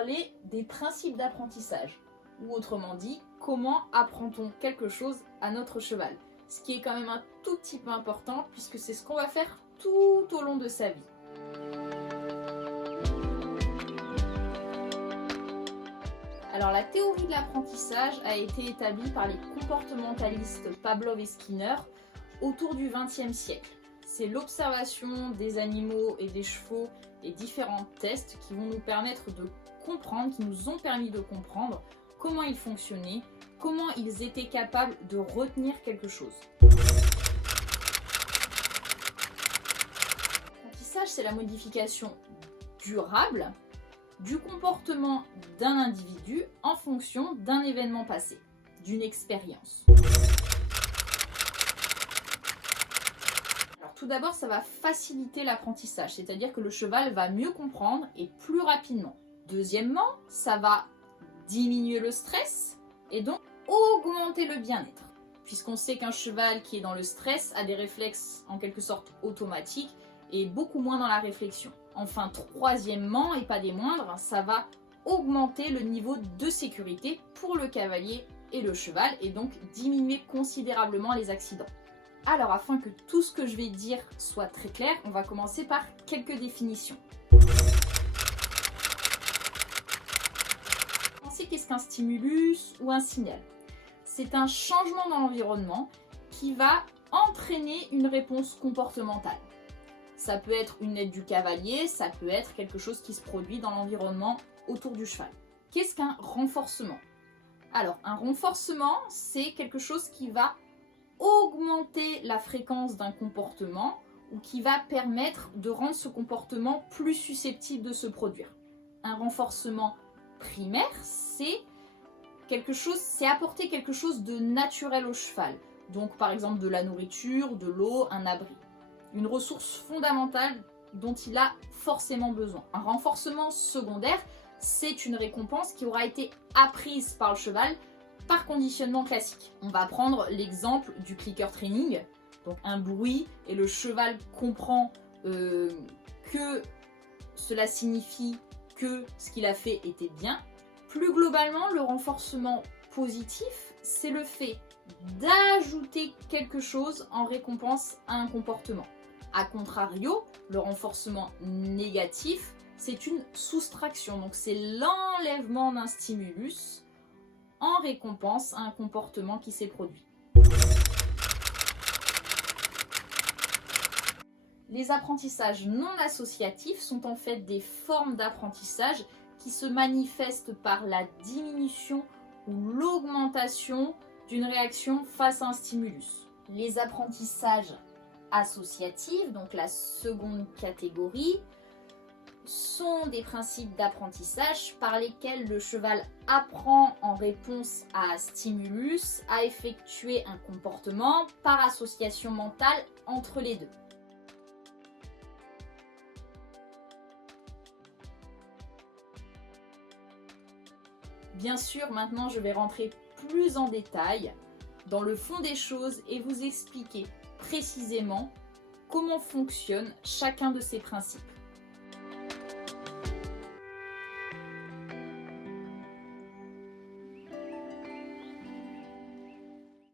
parler des principes d'apprentissage, ou autrement dit, comment apprend-on quelque chose à notre cheval, ce qui est quand même un tout petit peu important puisque c'est ce qu'on va faire tout au long de sa vie. Alors la théorie de l'apprentissage a été établie par les comportementalistes Pavlov et Skinner autour du XXe siècle. C'est l'observation des animaux et des chevaux et différents tests qui vont nous permettre de comprendre, qui nous ont permis de comprendre comment ils fonctionnaient, comment ils étaient capables de retenir quelque chose. L'apprentissage, c'est la modification durable du comportement d'un individu en fonction d'un événement passé, d'une expérience. Alors tout d'abord, ça va faciliter l'apprentissage, c'est-à-dire que le cheval va mieux comprendre et plus rapidement. Deuxièmement, ça va diminuer le stress et donc augmenter le bien-être, puisqu'on sait qu'un cheval qui est dans le stress a des réflexes en quelque sorte automatiques et beaucoup moins dans la réflexion. Enfin, troisièmement, et pas des moindres, ça va augmenter le niveau de sécurité pour le cavalier et le cheval et donc diminuer considérablement les accidents. Alors, afin que tout ce que je vais dire soit très clair, on va commencer par quelques définitions. Qu'est-ce qu'un stimulus ou un signal? C'est un changement dans l'environnement qui va entraîner une réponse comportementale. Ça peut être une aide du cavalier, ça peut être quelque chose qui se produit dans l'environnement autour du cheval. Qu'est-ce qu'un renforcement? Alors, un renforcement, c'est quelque chose qui va augmenter la fréquence d'un comportement ou qui va permettre de rendre ce comportement plus susceptible de se produire. Un renforcement primaire, c'est apporter quelque chose de naturel au cheval. Donc par exemple de la nourriture, de l'eau, un abri. Une ressource fondamentale dont il a forcément besoin. Un renforcement secondaire, c'est une récompense qui aura été apprise par le cheval par conditionnement classique. On va prendre l'exemple du clicker training, donc un bruit et le cheval comprend que cela signifie que ce qu'il a fait était bien. Plus globalement, le renforcement positif, c'est le fait d'ajouter quelque chose en récompense à un comportement. A contrario, le renforcement négatif, c'est une soustraction. Donc c'est l'enlèvement d'un stimulus en récompense à un comportement qui s'est produit. Les apprentissages non associatifs sont en fait des formes d'apprentissage qui se manifestent par la diminution ou l'augmentation d'une réaction face à un stimulus. Les apprentissages associatifs, donc la seconde catégorie, sont des principes d'apprentissage par lesquels le cheval apprend en réponse à un stimulus à effectuer un comportement par association mentale entre les deux. Bien sûr, maintenant je vais rentrer plus en détail dans le fond des choses et vous expliquer précisément comment fonctionne chacun de ces principes.